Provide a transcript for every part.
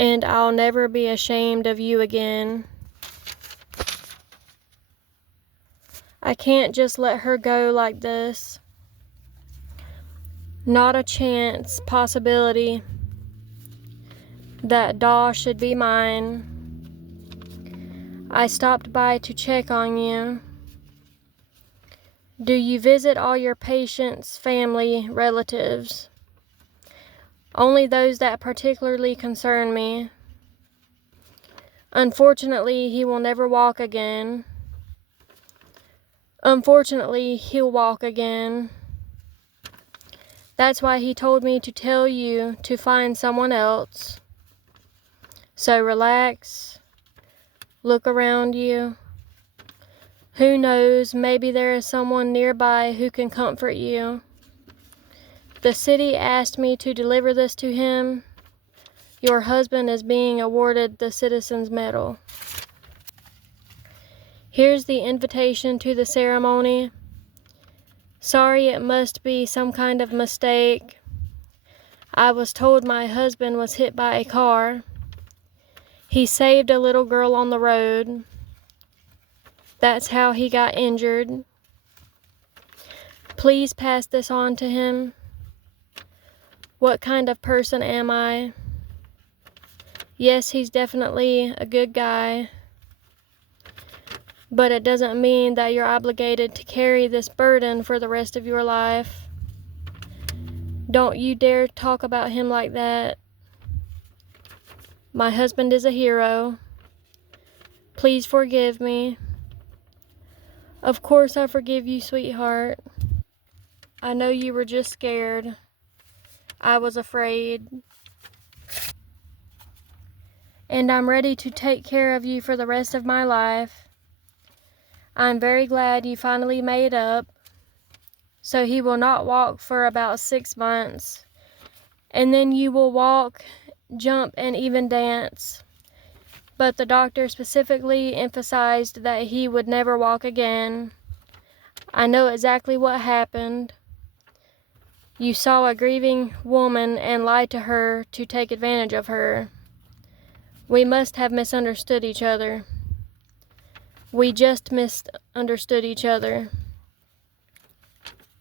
and I'll never be ashamed of you again. I can't just let her go like this. Not a chance possibility that doll should be mine. I stopped by to check on you. Do you visit all your patients' family, relatives? Only those that particularly concern me. Unfortunately, he will never walk again. Unfortunately, he'll walk again. That's why he told me to tell you to find someone else. So relax, look around you. Who knows, maybe there is someone nearby who can comfort you. The city asked me to deliver this to him. Your husband is being awarded the Citizen's Medal. Here's the invitation to the ceremony. Sorry, it must be some kind of mistake. I was told my husband was hit by a car. He saved a little girl on the road. That's how he got injured. Please pass this on to him. What kind of person am I? Yes, he's definitely a good guy. But it doesn't mean that you're obligated to carry this burden for the rest of your life. Don't you dare talk about him like that. My husband is a hero. Please forgive me. Of course I forgive you, sweetheart. I know you were just scared. I was afraid. And I'm ready to take care of you for the rest of my life. I'm very glad you finally made up. So he will not walk for about 6 months. And then you will walk, jump, and even dance. But the doctor specifically emphasized that he would never walk again. I know exactly what happened. You saw a grieving woman and lied to her to take advantage of her. We must have misunderstood each other. We just misunderstood each other.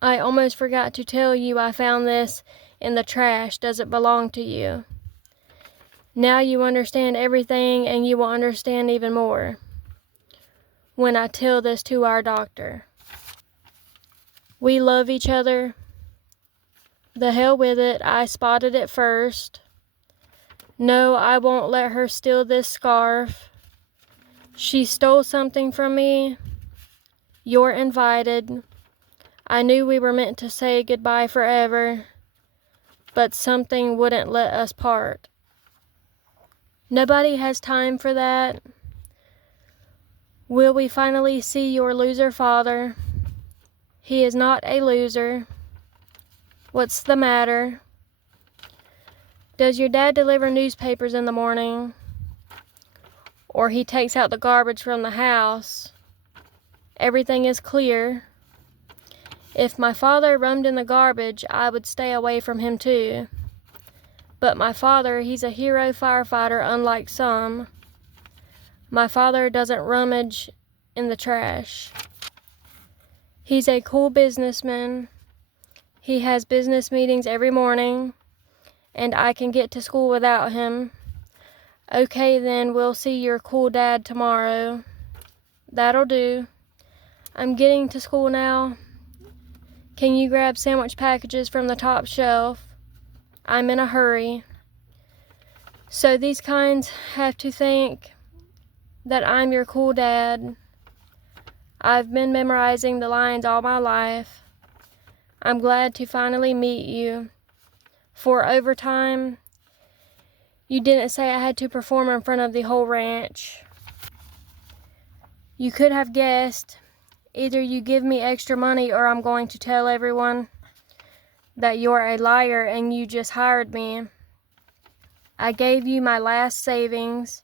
I almost forgot to tell you I found this in the trash. Does it belong to you? Now you understand everything, and you will understand even more when I tell this to our doctor. We love each other. The hell with it. I spotted it first. No, I won't let her steal this scarf. She stole something from me. You're invited. I knew we were meant to say goodbye forever, but something wouldn't let us part. Nobody has time for that. Will we finally see your loser father? He is not a loser. What's the matter? Does your dad deliver newspapers in the morning? Or he takes out the garbage from the house? Everything is clear. If my father roamed in the garbage, I would stay away from him too. But my father, he's a hero firefighter unlike some. My father doesn't rummage in the trash. He's a cool businessman. He has business meetings every morning, and I can get to school without him. Okay then, we'll see your cool dad tomorrow. That'll do. I'm getting to school now. Can you grab sandwich packages from the top shelf? I'm in a hurry. So these kinds have to think that I'm your cool dad. I've been memorizing the lines all my life. I'm glad to finally meet you. For overtime, you didn't say I had to perform in front of the whole ranch. You could have guessed. Either you give me extra money or I'm going to tell everyone that you're a liar and you just hired me. I gave you my last savings,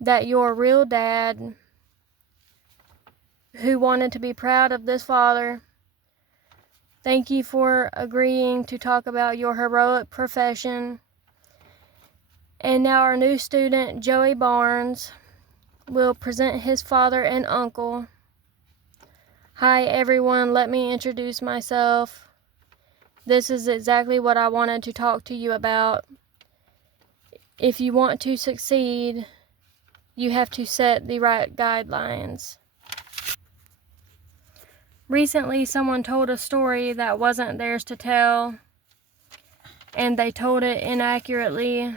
that your real dad, who wanted to be proud of this father. Thank you for agreeing to talk about your heroic profession And now our new student, Joey Barnes, will present his father and uncle. Hi everyone, let me introduce myself. This is exactly what I wanted to talk to you about. If you want to succeed, you have to set the right guidelines. Recently, someone told a story that wasn't theirs to tell, and they told it inaccurately.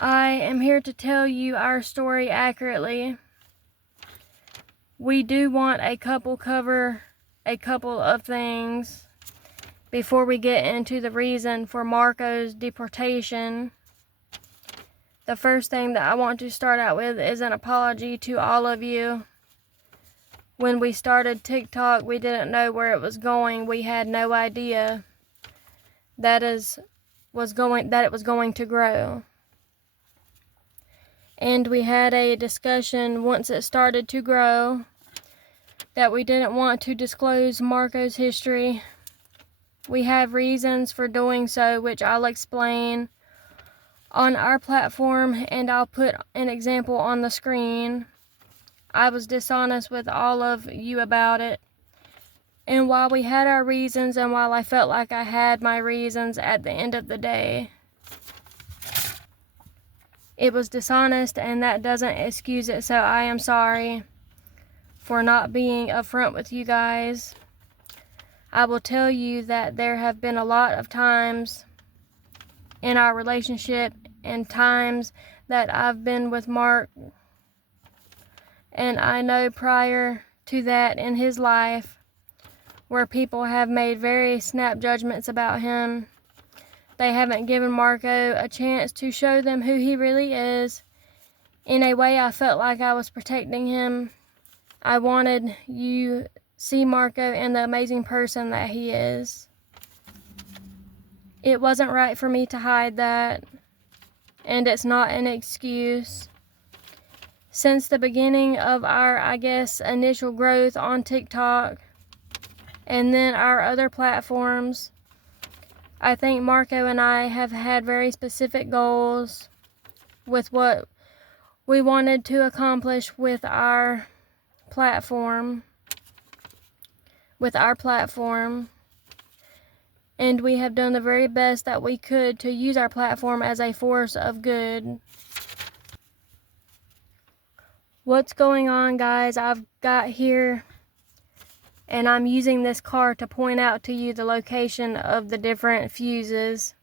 I am here to tell you our story accurately. We do want a couple cover a couple of things before we get into the reason for Marco's deportation. The first thing that I want to start out with is an apology to all of you. When we started TikTok, we didn't know where it was going. We had no idea that it was going to grow. And we had a discussion once it started to grow that we didn't want to disclose Marco's history. We have reasons for doing so, which I'll explain on our platform, and I'll put an example on the screen. I was dishonest with all of you about it. And while we had our reasons, and while I felt like I had my reasons at the end of the day, it was dishonest, and that doesn't excuse it, so I am sorry for not being upfront with you guys. I will tell you that there have been a lot of times in our relationship and times that I've been with Mark, and I know prior to that in his life, where people have made very snap judgments about him. They haven't given Marco a chance to show them who he really is. In a way, I felt like I was protecting him. I wanted you to see Marco and the amazing person that he is. It wasn't right for me to hide that, and it's not an excuse. Since the beginning of our, initial growth on TikTok, and then our other platforms, I think Marco and I have had very specific goals with what we wanted to accomplish with our platform. And we have done the very best that we could to use our platform as a force of good. What's going on, guys? I've got here, and I'm using this card to point out to you the location of the different fuses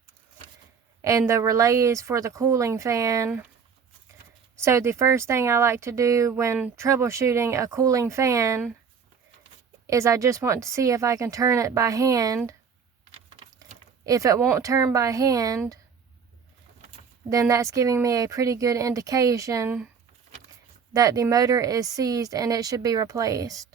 and the relays for the cooling fan. So the first thing I like to do when troubleshooting a cooling fan is I just want to see if I can turn it by hand. If it won't turn by hand, then that's giving me a pretty good indication that the motor is seized and it should be replaced.